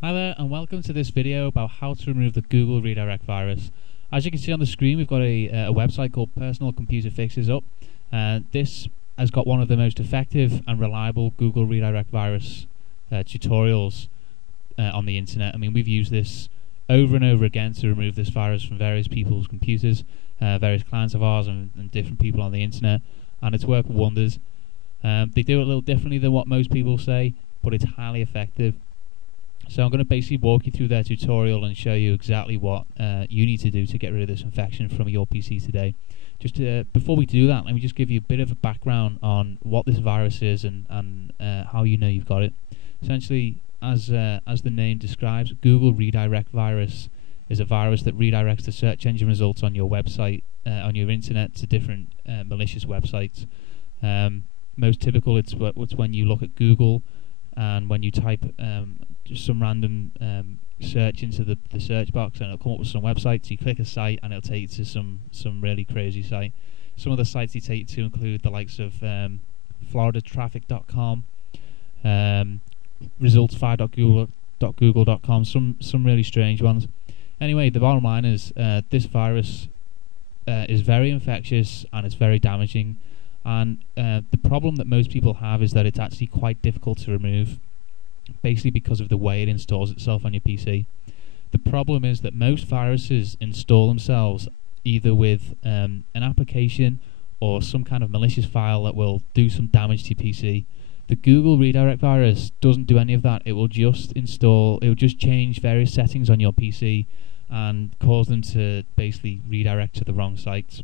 Hi there, and welcome to this video about how to remove the Google redirect virus. As you can see on the screen, we've got a website called Personal Computer Fixes up. This has got one of the most effective and reliable Google redirect virus tutorials on the internet. I mean, we've used this over and over again to remove this virus from various people's computers, various clients of ours, and different people on the internet, and it's worked wonders. They do it a little differently than what most people say, but it's highly effective. So I'm going to basically walk you through their tutorial and show you exactly what you need to do to get rid of this infection from your PC today. Just before we do that, let me just give you a bit of a background on what this virus is and how you know you've got it. Essentially, as the name describes, Google redirect virus is a virus that redirects the search engine results on your website, on your internet, to different malicious websites. Most typical, it's when you look at Google and when you type just some random search into the search box, and it'll come up with some websites. You click a site and it'll take you to some really crazy site. Some of the sites they take you to include the likes of floridatraffic.com, results5.google.com, some really strange ones. Anyway, the bottom line is this virus is very infectious and it's very damaging, and the problem that most people have is that it's actually quite difficult to remove, basically because of the way it installs itself on your PC. The problem is that most viruses install themselves either with an application or some kind of malicious file that will do some damage to your PC. The Google redirect virus doesn't do any of that. It will just change various settings on your PC and cause them to basically redirect to the wrong sites.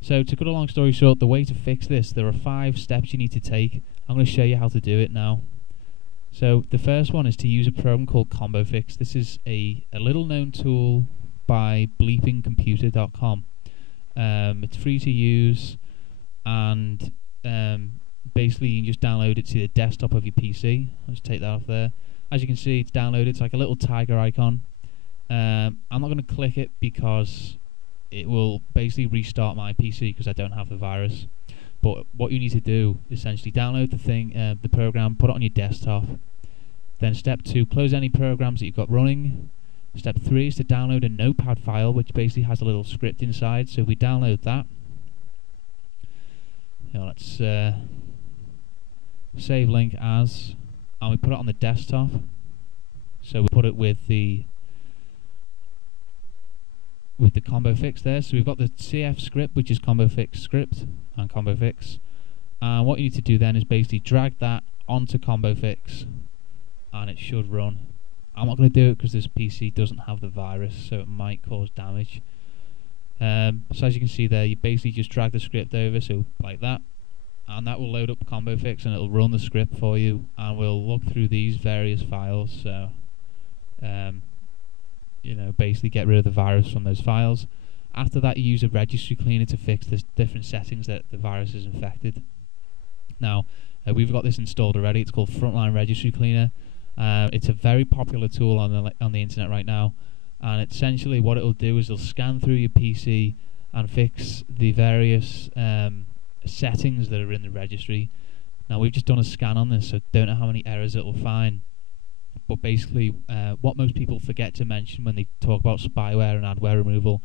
So to cut a long story short, the way to fix this, there are 5 steps you need to take. I'm going to show you how to do it now. So the first one is to use a program called Combo Fix. This is a little known tool by bleepingcomputer.com. It's free to use, and basically you can just download it to the desktop of your PC. Let's take that off there. As you can see, it's downloaded. It's like a little tiger icon. I'm not going to click it because it will basically restart my PC because I don't have the virus. But what you need to do is essentially download the program, put it on your desktop. Then step 2, close any programs that you've got running. Step 3 is to download a notepad file, which basically has a little script inside. So if we download that, let's save link as, and we put it on the desktop. So we put it with the combo fix there. So we've got the CF script, which is combo fix script and combo fix. And what you need to do then is basically drag that onto combo fix, and it should run. I'm not going to do it because this PC doesn't have the virus, so it might cause damage. So as you can see there, you basically just drag the script over, so like that, and that will load up combo fix and it'll run the script for you, and we'll look through these various files. So basically get rid of the virus from those files. After that, you use a registry cleaner to fix the different settings that the virus is infected. Now, we've got this installed already. It's called Frontline Registry Cleaner. It's a very popular tool on the internet right now, and essentially what it'll do is it'll scan through your PC and fix the various settings that are in the registry. Now, we've just done a scan on this, so don't know how many errors it will find. But basically, what most people forget to mention when they talk about spyware and adware removal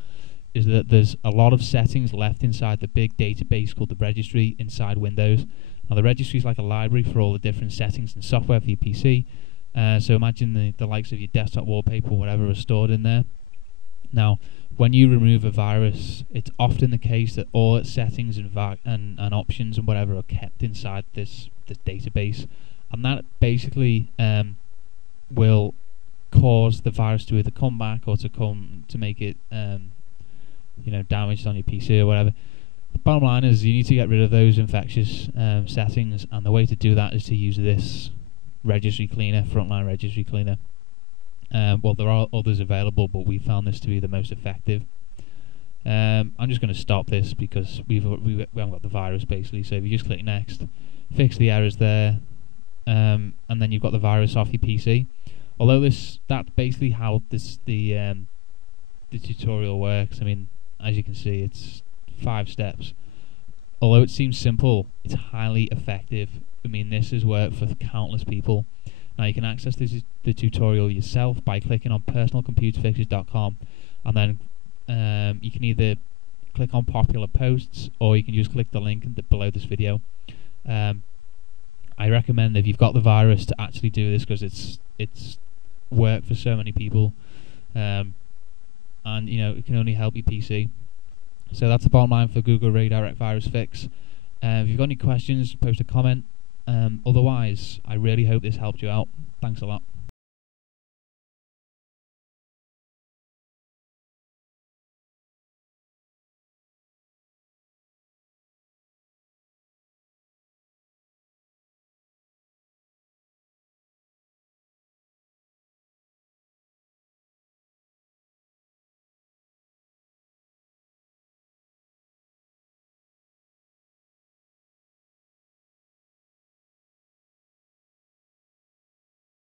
is that there's a lot of settings left inside the big database called the registry inside Windows. Now, the registry is like a library for all the different settings and software for your PC. So imagine the likes of your desktop wallpaper or whatever are stored in there. Now, when you remove a virus, it's often the case that all its settings and options and whatever are kept inside this database, and that basically will cause the virus to either come back or to make it damaged on your PC or whatever. The bottom line is you need to get rid of those infectious settings, and the way to do that is to use this registry cleaner, Frontline Registry Cleaner. Well, there are others available, but we found this to be the most effective. I'm just going to stop this because we haven't got the virus basically. So if you just click next, fix the errors there, and then you've got the virus off your PC. Although that's basically how the tutorial works. I mean, as you can see, it's 5 steps. Although it seems simple, it's highly effective. I mean, this has worked for countless people. Now you can access the tutorial yourself by clicking on personalcomputerfixes.com, and then you can either click on popular posts, or you can just click the link below this video. I recommend, if you've got the virus, to actually do this, because it's worked for so many people, and it can only help your PC. So that's the bottom line for Google Redirect Virus Fix. If you've got any questions, post a comment. Otherwise, I really hope this helped you out. Thanks a lot.